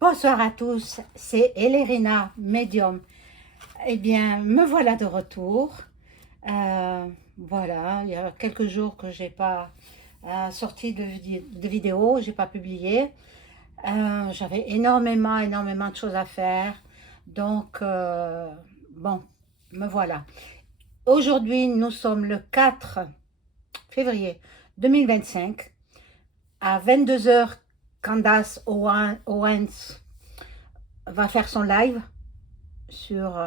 Bonsoir à tous, c'est Elérina, médium. Eh bien, me voilà de retour. Voilà, il y a quelques jours que j'ai pas sorti de vidéo, j'ai pas publié. J'avais énormément de choses à faire. Donc, bon, me voilà. Aujourd'hui, nous sommes le 4 février 2025 à 22 heures. Candace Owens va faire son live sur,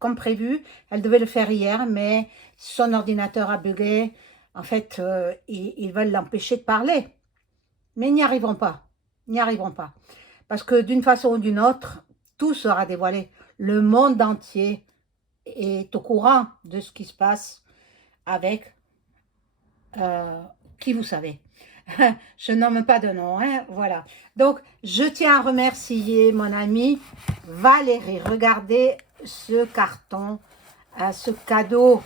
comme prévu. Elle devait le faire hier, mais son ordinateur a bugué. En fait, ils veulent l'empêcher de parler. Mais ils n'y arriveront pas. Ils n'y arriveront pas. Parce que d'une façon ou d'une autre, tout sera dévoilé. Le monde entier est au courant de ce qui se passe avec qui vous savez. Je nomme pas de nom, hein, voilà. Donc, je tiens à remercier mon amie Valérie. Regardez ce carton, ce cadeau,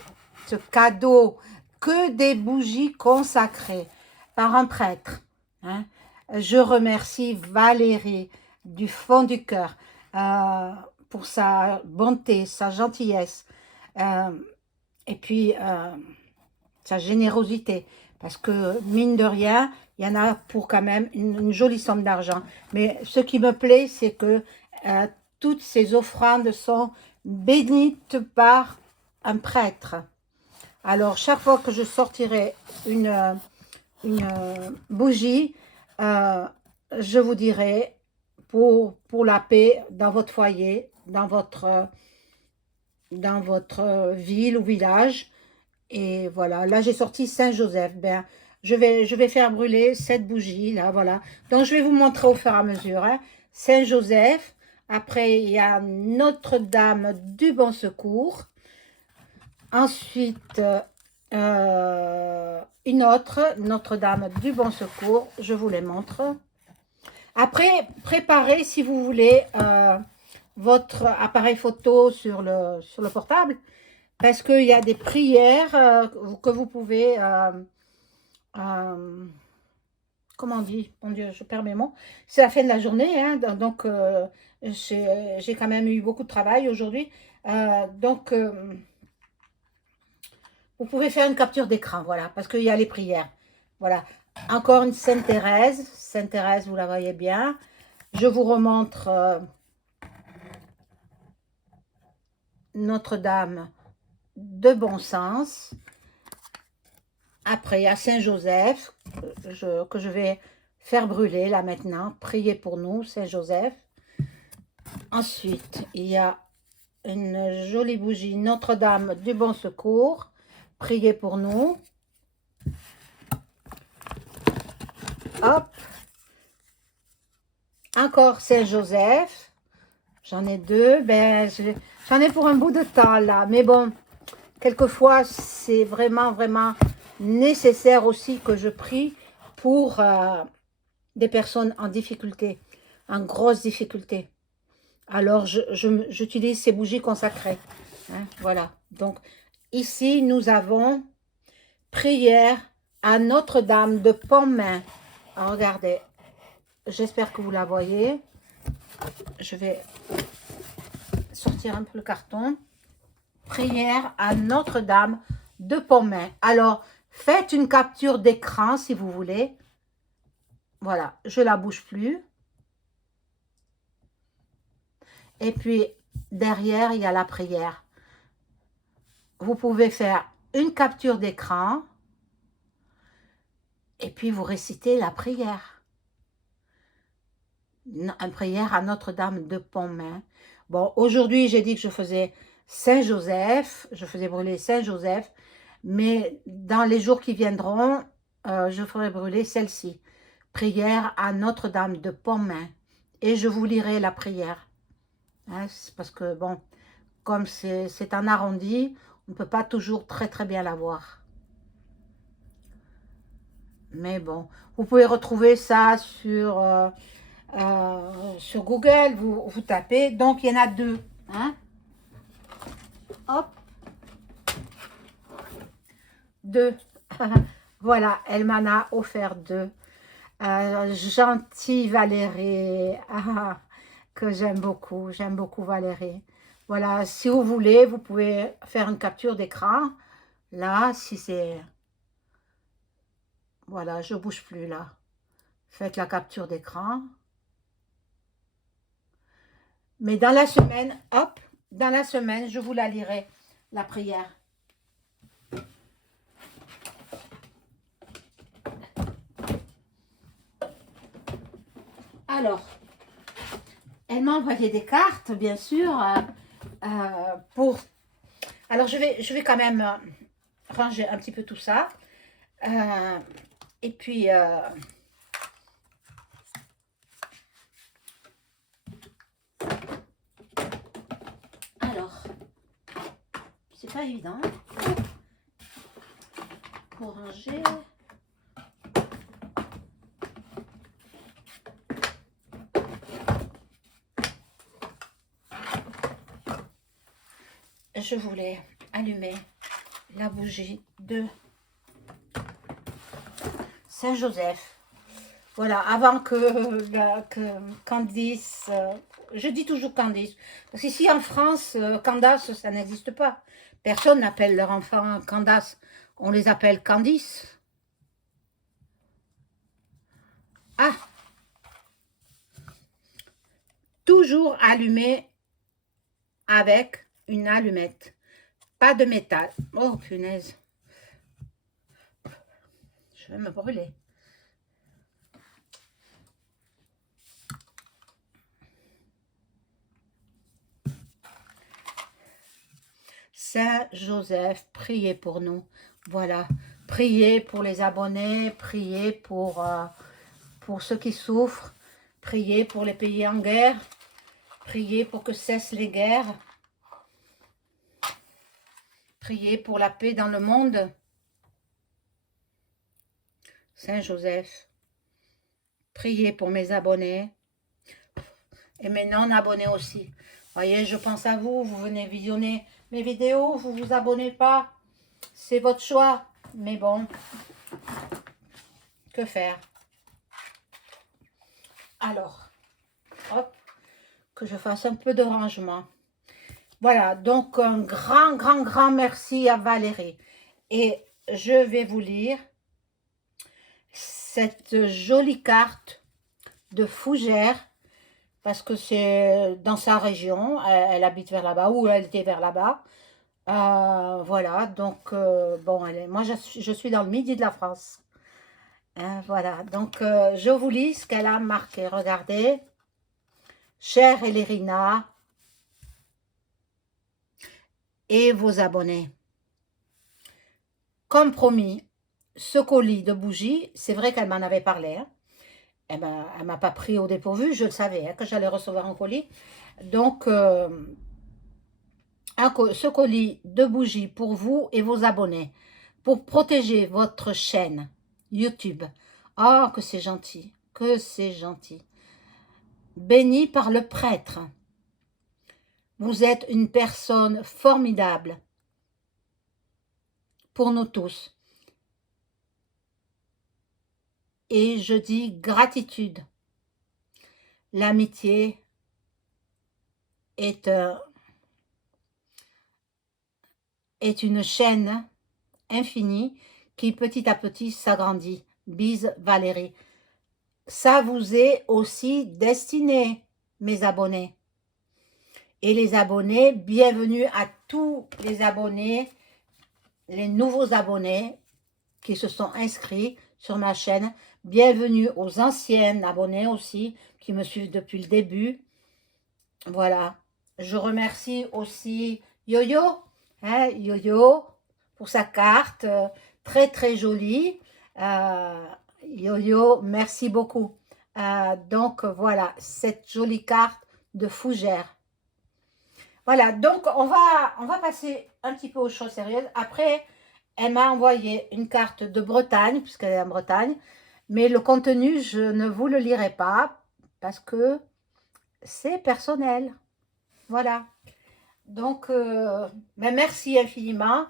que des bougies consacrées par un prêtre. Hein. Je remercie Valérie du fond du cœur pour sa bonté, sa gentillesse et puis sa générosité. Parce que, mine de rien, il y en a pour quand même une jolie somme d'argent. Mais ce qui me plaît, c'est que toutes ces offrandes sont bénites par un prêtre. Alors, chaque fois que je sortirai une bougie, je vous dirai pour la paix dans votre foyer, dans votre ville ou village. Et voilà, là j'ai sorti Saint-Joseph. Ben, je vais faire brûler cette bougie là, voilà. Donc je vais vous montrer au fur et à mesure. Hein. Saint-Joseph, après il y a Notre-Dame du Bon Secours. Ensuite, une autre, Notre-Dame du Bon Secours, je vous les montre. Après, préparez si vous voulez votre appareil photo sur le portable. Parce qu'il y a des prières que vous pouvez, comment on dit, mon Dieu, je perds mes mots, c'est la fin de la journée, hein, donc j'ai quand même eu beaucoup de travail aujourd'hui, donc vous pouvez faire une capture d'écran, voilà, parce qu'il y a les prières, voilà. Encore une Sainte Thérèse, vous la voyez bien, je vous remontre Notre-Dame de bon sens. Après, il y a Saint-Joseph, que je vais faire brûler là maintenant. Priez pour nous, Saint-Joseph. Ensuite, il y a une jolie bougie Notre-Dame du Bon Secours. Priez pour nous. Hop. Encore Saint-Joseph. J'en ai deux. Ben, j'en ai pour un bout de temps là. Mais bon, quelquefois, c'est vraiment nécessaire aussi que je prie pour des personnes en difficulté, en grosse difficulté. Alors, j'utilise ces bougies consacrées. Hein, voilà. Donc, ici, nous avons prière à Notre-Dame de Pontmain. Alors, regardez, j'espère que vous la voyez. Je vais sortir un peu le carton. Prière à Notre-Dame de Pontmain. Alors, faites une capture d'écran si vous voulez. Voilà, je la bouge plus. Et puis, derrière, il y a la prière. Vous pouvez faire une capture d'écran. Et puis, vous récitez la prière. Une prière à Notre-Dame de Pontmain. Bon, aujourd'hui, j'ai dit que je faisais Saint-Joseph. Je faisais brûler Saint-Joseph. Mais dans les jours qui viendront, je ferai brûler celle-ci. Prière à Notre-Dame de Pontmain. Et je vous lirai la prière. Hein, parce que, bon, comme c'est un arrondi, on ne peut pas toujours très bien la voir. Mais bon, vous pouvez retrouver ça sur Google, vous tapez. Donc, il y en a deux. Hein? Hop. Deux. Voilà, elle m'en a offert deux. Gentille Valérie. que j'aime beaucoup Valérie. Voilà, si vous voulez, vous pouvez faire une capture d'écran. Là, si c'est... Voilà, je bouge plus là. Faites la capture d'écran. Mais dans la semaine, hop, dans la semaine, je vous la lirai, la prière. Alors, elle m'a envoyé des cartes, bien sûr, pour... Alors, je vais quand même ranger un petit peu tout ça. Et puis... alors, c'est pas évident pour ranger. Je voulais allumer la bougie de Saint-Joseph. Voilà, avant que Candice, je dis toujours Candice, parce qu'ici en France, Candace, ça n'existe pas. Personne n'appelle leur enfant Candace, on les appelle Candice. Ah, toujours allumé avec une allumette, pas de métal. Oh punaise, je vais me brûler. Saint Joseph, priez pour nous. Voilà, priez pour les abonnés, priez pour ceux qui souffrent, priez pour les pays en guerre, priez pour que cessent les guerres, priez pour la paix dans le monde. Saint Joseph, priez pour mes abonnés et mes non-abonnés aussi. Voyez, je pense à vous, vous venez visionner mes vidéos, vous vous abonnez pas, c'est votre choix, mais bon, que faire? Alors, hop, que je fasse un peu de rangement. Voilà, donc un grand merci à Valérie. Et je vais vous lire cette jolie carte de Fougères, parce que c'est dans sa région, elle habite vers là-bas, ou elle était vers là-bas. Voilà, donc, bon, moi je suis dans le midi de la France. Hein, voilà, donc je vous lis ce qu'elle a marqué. Regardez. Chère Elérina et vos abonnés, comme promis, ce colis de bougies, c'est vrai qu'elle m'en avait parlé, hein. Elle ne m'a pas pris au dépourvu, je le savais, hein, que j'allais recevoir un colis. Donc, ce colis de bougies pour vous et vos abonnés, pour protéger votre chaîne YouTube. Oh, que c'est gentil, que c'est gentil. Béni par le prêtre. Vous êtes une personne formidable pour nous tous. Et je dis gratitude. L'amitié est une chaîne infinie qui petit à petit s'agrandit. Bise Valérie. Ça vous est aussi destiné, mes abonnés. Et les abonnés, bienvenue à tous les abonnés, les nouveaux abonnés qui se sont inscrits sur ma chaîne. Bienvenue aux anciens abonnés aussi, qui me suivent depuis le début. Voilà. Je remercie aussi Yo-Yo, hein, Yo-Yo, pour sa carte, très jolie. Yo-Yo, merci beaucoup. Donc voilà, cette jolie carte de Fougères. Voilà, donc on va passer un petit peu aux choses sérieuses. Après, elle m'a envoyé une carte de Bretagne, puisqu'elle est en Bretagne, mais le contenu, je ne vous le lirai pas, parce que c'est personnel. Voilà. Donc, ben merci infiniment,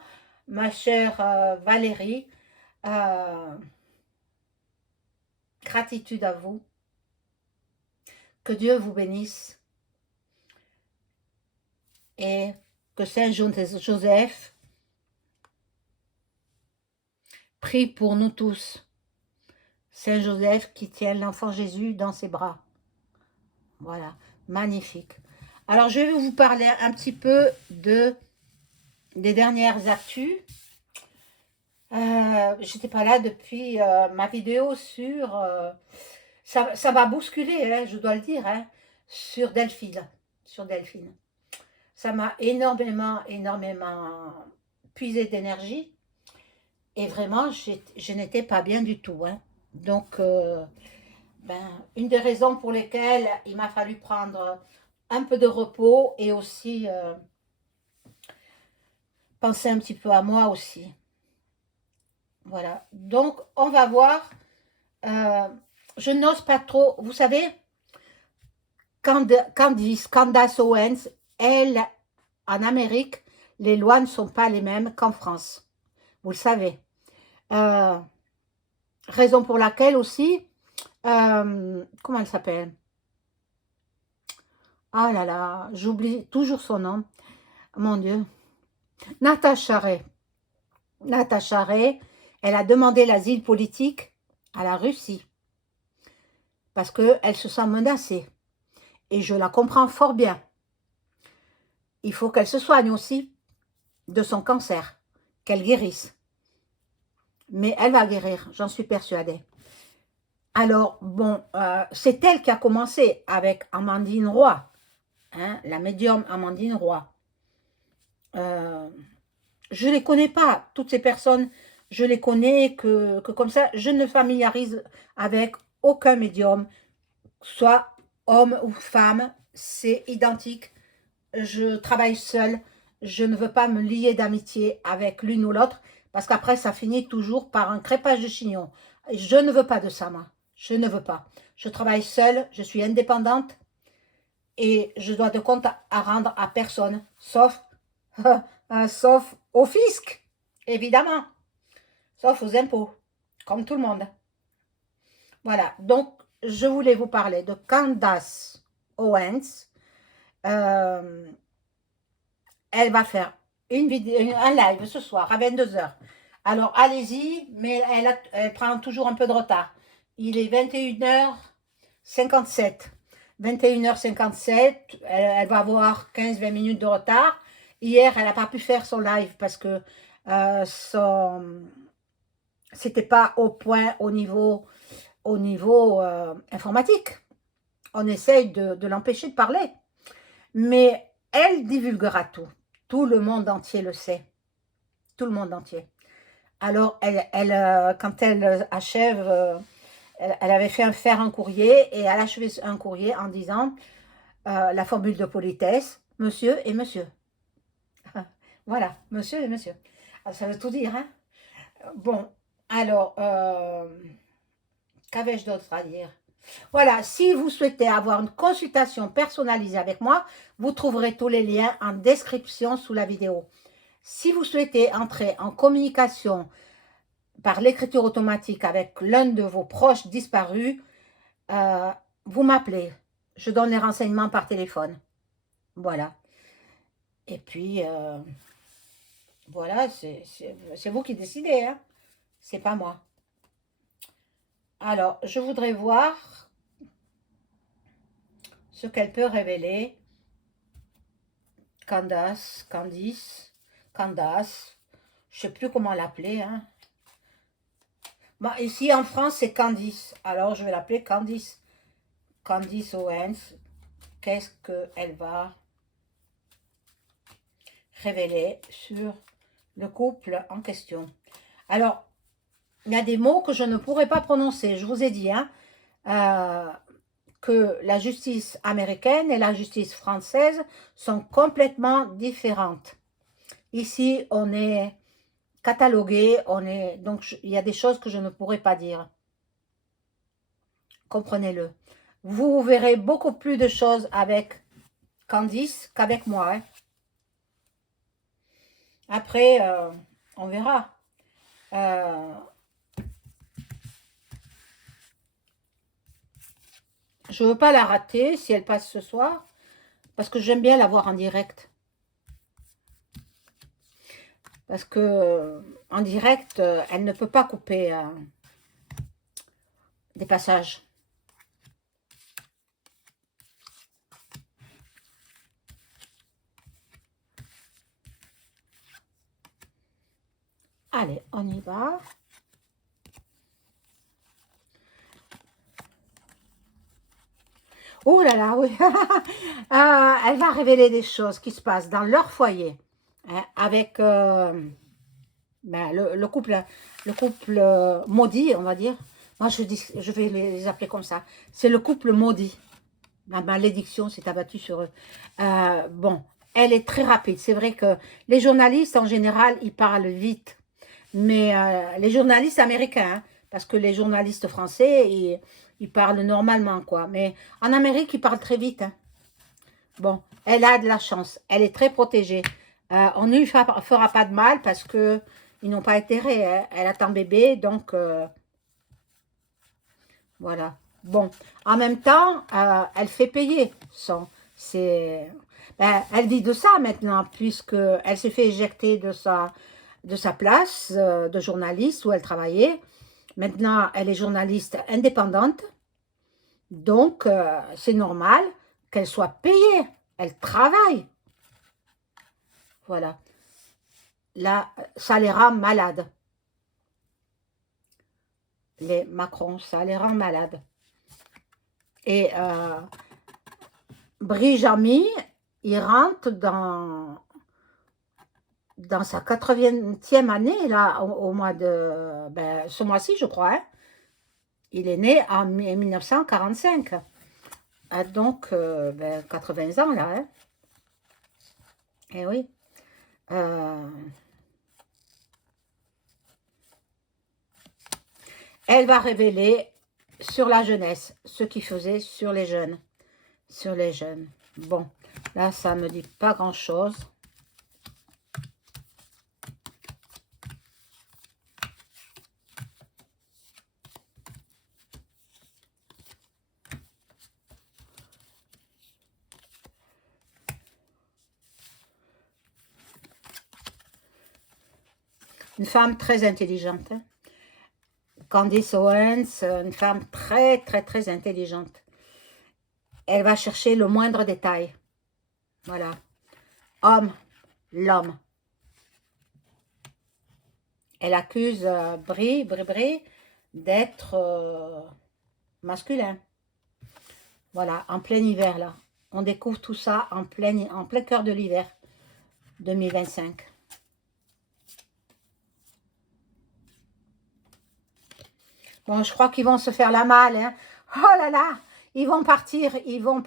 ma chère Valérie. Gratitude à vous. Que Dieu vous bénisse. et que Saint Joseph prie pour nous tous. Saint Joseph qui tient l'enfant Jésus dans ses bras. Voilà, magnifique. Alors, je vais vous parler un petit peu des dernières actus. J'étais pas là depuis ma vidéo sur... ça va bousculer, hein, je dois le dire, hein, sur Delphine. Sur Delphine. Ça m'a énormément puisé d'énergie. Et vraiment, je n'étais pas bien du tout. Hein. Donc, une des raisons pour lesquelles il m'a fallu prendre un peu de repos et aussi penser un petit peu à moi aussi. Voilà. Donc, on va voir. Je n'ose pas trop. Vous savez, Candace Owens, elle, en Amérique, les lois ne sont pas les mêmes qu'en France. Vous le savez. Raison pour laquelle aussi, comment elle s'appelle? Ah là là, j'oublie toujours son nom. Mon Dieu. Natasha Ray. Natasha Ray, elle a demandé l'asile politique à la Russie parce qu'elle se sent menacée. Et je la comprends fort bien. Il faut qu'elle se soigne aussi de son cancer, qu'elle guérisse. Mais elle va guérir, j'en suis persuadée. Alors, bon, c'est elle qui a commencé avec Amandine Roy, hein, la médium Amandine Roy. Je ne les connais pas, toutes ces personnes, je les connais que comme ça, je ne familiarise avec aucun médium, soit homme ou femme, c'est identique. Je travaille seule, je ne veux pas me lier d'amitié avec l'une ou l'autre, parce qu'après, ça finit toujours par un crépage de chignon. Je ne veux pas de ça, moi. Je ne veux pas. Je travaille seule, je suis indépendante, et je dois de compte à rendre à personne, sauf au fisc, évidemment, sauf aux impôts, comme tout le monde. Voilà, donc je voulais vous parler de Candace Owens. Elle va faire une vidéo, un live ce soir à 22h. Alors allez-y, mais elle prend toujours un peu de retard. Il est 21h57. 21h57, elle va avoir 15-20 minutes de retard. Hier, elle n'a pas pu faire son live parce que c'était pas au point au niveau informatique. On essaye de l'empêcher de parler. Mais elle divulguera tout. Tout le monde entier le sait. Tout le monde entier. Alors, quand elle achève, elle avait faire un courrier et elle a achevé un courrier en disant la formule de politesse, monsieur et monsieur. Voilà, monsieur et monsieur. Alors, ça veut tout dire, hein. Bon, alors, qu'avais-je d'autre à dire? Voilà, si vous souhaitez avoir une consultation personnalisée avec moi, vous trouverez tous les liens en description sous la vidéo. Si vous souhaitez entrer en communication par l'écriture automatique avec l'un de vos proches disparus, vous m'appelez. Je donne les renseignements par téléphone. Voilà. Et puis, voilà, c'est vous qui décidez, hein. C'est pas moi. Alors, je voudrais voir ce qu'elle peut révéler. Candace, je sais plus comment l'appeler. Hein. Bon, ici en France, c'est Candice. Alors, je vais l'appeler Candice. Candice Owens. Qu'est-ce qu'elle va révéler sur le couple en question? Alors, il y a des mots que je ne pourrais pas prononcer. Je vous ai dit, hein, que la justice américaine et la justice française sont complètement différentes. Ici, on est catalogué, donc il y a des choses que je ne pourrais pas dire. Comprenez-le. Vous verrez beaucoup plus de choses avec Candice qu'avec moi. Hein. Après, on verra. Je ne veux pas la rater si elle passe ce soir, parce que j'aime bien la voir en direct. Parce que en direct, elle ne peut pas couper des passages. Allez, on y va. Oh là là, oui. Elle va révéler des choses qui se passent dans leur foyer, hein, avec ben, le couple maudit, on va dire. Moi, je vais les appeler comme ça. C'est le couple maudit. La malédiction s'est abattue sur eux. Bon, elle est très rapide. C'est vrai que les journalistes, en général, ils parlent vite. Mais les journalistes américains, hein, parce que les journalistes français, ils parlent normalement, quoi. Mais en Amérique, ils parlent très vite, hein. Bon, elle a de la chance. Elle est très protégée. On ne lui fera pas de mal parce que ils n'ont pas intérêt, hein. Elle attend bébé, donc voilà. Bon, en même temps, elle fait payer son. Ben, elle vit de ça maintenant, puisque elle s'est fait éjecter de sa place de journaliste où elle travaillait. Maintenant, elle est journaliste indépendante, donc c'est normal qu'elle soit payée. Elle travaille. Voilà. Là, ça les rend malades. Les Macron, ça les rend malades. Et Brijami, il rentre dans sa 80e année, là, au mois de... Ben, ce mois-ci, je crois, hein. Il est né en 1945. Donc, ben, 80 ans, là, hein. Eh oui. Elle va révéler sur la jeunesse, ce qu'il faisait sur les jeunes. Sur les jeunes. Bon, là, ça ne me dit pas grand-chose. Une femme très intelligente, hein. Candice Owens, une femme très, très, très intelligente. Elle va chercher le moindre détail. Voilà. Homme, l'homme. Elle accuse Bri d'être masculin. Voilà, en plein hiver, là. On découvre tout ça en plein cœur de l'hiver 2025. Bon, je crois qu'ils vont se faire la malle, hein. Oh là là, ils vont partir, ils vont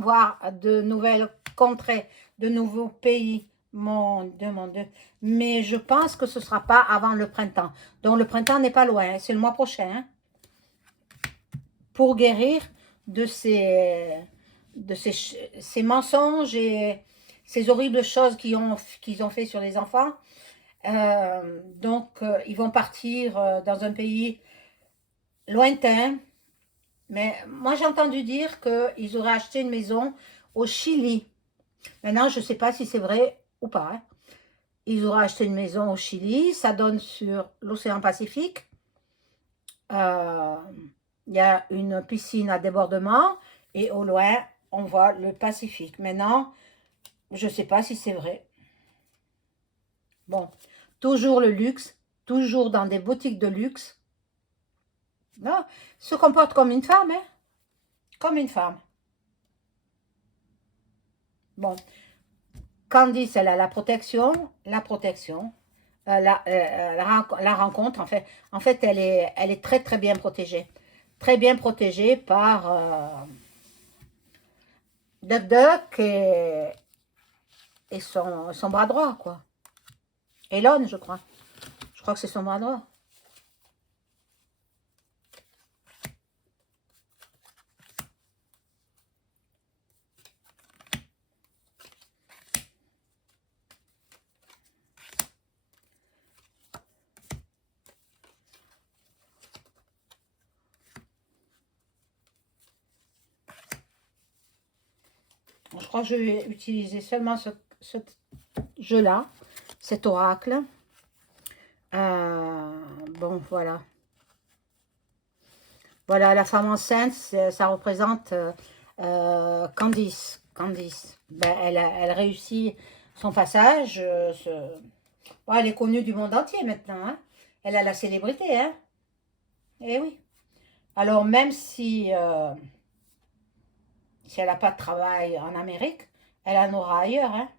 voir de nouvelles contrées, de nouveaux pays. Mon Dieu, mon Dieu. Mais je pense que ce ne sera pas avant le printemps. Donc le printemps n'est pas loin, hein. C'est le mois prochain, hein. Pour guérir de ces mensonges et ces horribles choses qu'ils ont fait sur les enfants. Donc, ils vont partir dans un pays lointain. Mais moi, j'ai entendu dire qu'ils auraient acheté une maison au Chili. Maintenant, je ne sais pas si c'est vrai ou pas, hein. Ils auraient acheté une maison au Chili. Ça donne sur l'océan Pacifique. Il y a une piscine à débordement. Et au loin, on voit le Pacifique. Maintenant, je ne sais pas si c'est vrai. Bon, toujours le luxe. Toujours dans des boutiques de luxe. Non, se comporte comme une femme, hein. Comme une femme. Bon, Candice, elle a la protection, la rencontre, en fait, elle est très, très bien protégée. Très bien protégée par Duck Duck et son bras droit, quoi. Elon, je crois. Je crois que c'est son bras droit. Je crois que je vais utiliser seulement ce jeu-là. cet oracle. Bon, voilà. Voilà, la femme enceinte, ça représente Candice. Candice. Ben, elle réussit son passage. Bon, elle est connue du monde entier maintenant. Hein. Elle a la célébrité. Hein. Eh oui. Alors, même si elle n'a pas de travail en Amérique, elle en aura ailleurs. Hein.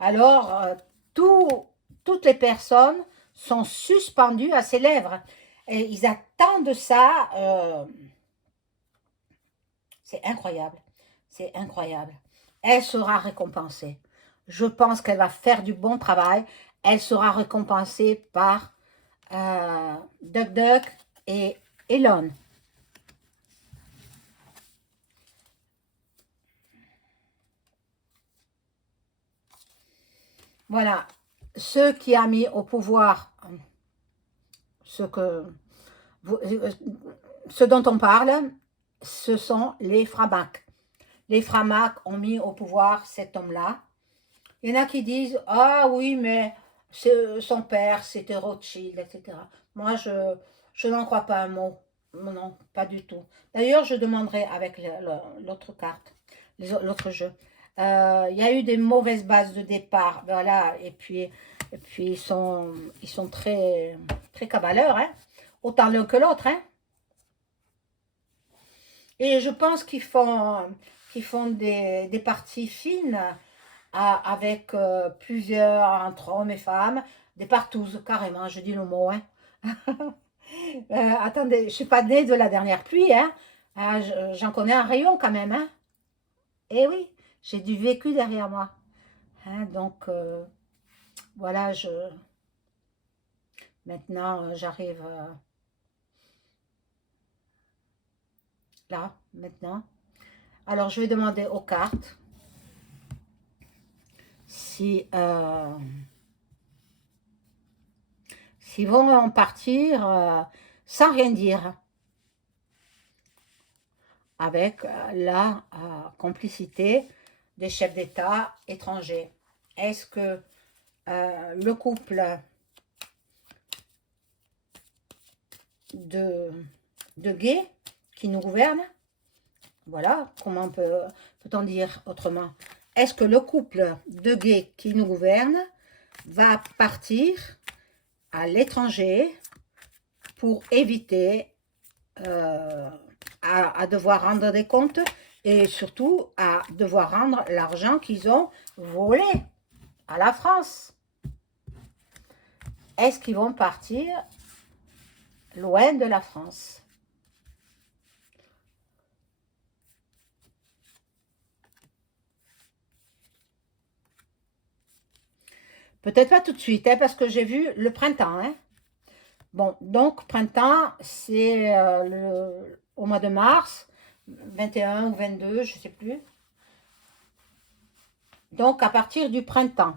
Alors, toutes les personnes sont suspendues à ses lèvres. Et ils attendent ça. C'est incroyable. C'est incroyable. Elle sera récompensée. Je pense qu'elle va faire du bon travail. Elle sera récompensée par Duck Duck et Elon. Voilà. Ceux qui a mis au pouvoir ce dont on parle, ce sont les Framac. Les Framac ont mis au pouvoir cet homme-là. Il y en a qui disent « Ah oui, mais son père, c'était Rothschild, etc. » Moi, je n'en crois pas un mot. Non, pas du tout. D'ailleurs, je demanderai avec l'autre carte, l'autre jeu. Il y a eu des mauvaises bases de départ, voilà, et puis ils sont très, très cabaleurs, hein, autant l'un que l'autre, hein. Et je pense qu'ils font des parties fines avec plusieurs, entre hommes et femmes, des partous, carrément, je dis le mot, hein. Attendez, je ne suis pas née de la dernière pluie, hein. Ah, j'en connais un rayon quand même, hein. Eh oui, j'ai du vécu derrière moi. Hein, donc, voilà, maintenant, j'arrive là, maintenant. Alors, je vais demander aux cartes si s'ils vont en partir sans rien dire, avec la complicité des chefs d'État étrangers. Est-ce que le couple de gays qui nous gouverne, voilà, comment peut-on dire autrement? Est-ce que le couple de gays qui nous gouverne va partir à l'étranger pour éviter à devoir rendre des comptes et surtout à devoir rendre l'argent qu'ils ont volé à la France? Est-ce qu'ils vont partir loin de la France? Peut-être pas tout de suite, hein, parce que j'ai vu le printemps. Hein. Bon, donc printemps, c'est au mois de mars, 21 ou 22, je ne sais plus. Donc à partir du printemps.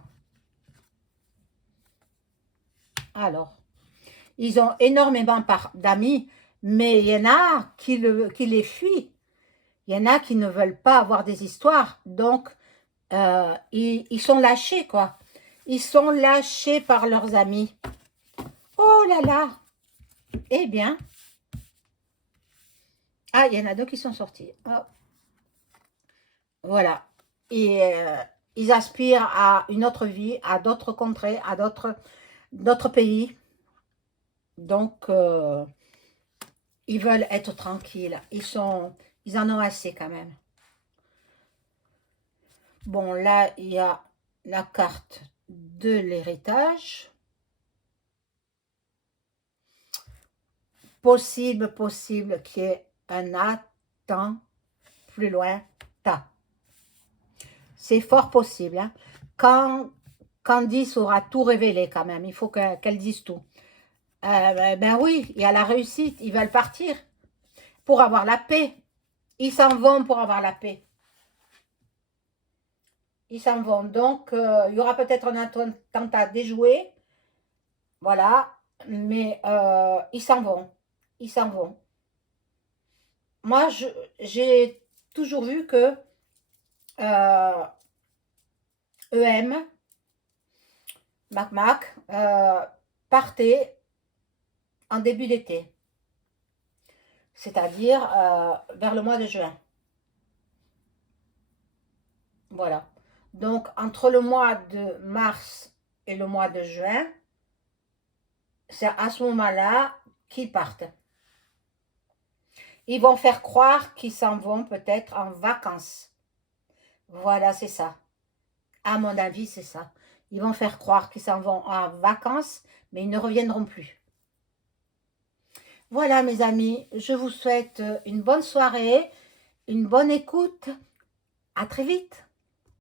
Alors, ils ont énormément d'amis, mais il y en a qui les fuient. Il y en a qui ne veulent pas avoir des histoires. Donc, ils sont lâchés, quoi. Ils sont lâchés par leurs amis. Oh là là! Eh bien. Ah, il y en a deux qui sont sortis. Oh. Voilà. Et ils aspirent à une autre vie, à d'autres contrées, à d'autres pays. Donc, ils veulent être tranquilles. Ils en ont assez quand même. Bon, là, il y a la carte de l'héritage. Possible qu'il y ait un attend plus loin, ta. C'est fort possible. Hein. Quand Candice aura tout révélé quand même, il faut qu'elle dise tout. Ben oui, il y a la réussite, ils veulent partir pour avoir la paix. Ils s'en vont pour avoir la paix. Ils s'en vont. Donc, il y aura peut-être un attentat déjoué. Voilà. Mais ils s'en vont. Ils s'en vont. Moi, j'ai toujours vu que EM, Mac Mac, partez en début d'été, c'est-à-dire vers le mois de juin. Voilà. Donc, entre le mois de mars et le mois de juin, c'est à ce moment-là qu'ils partent. Ils vont faire croire qu'ils s'en vont peut-être en vacances. Voilà, c'est ça. À mon avis, c'est ça. Ils vont faire croire qu'ils s'en vont en vacances, mais ils ne reviendront plus. Voilà, mes amis, je vous souhaite une bonne soirée, une bonne écoute. À très vite.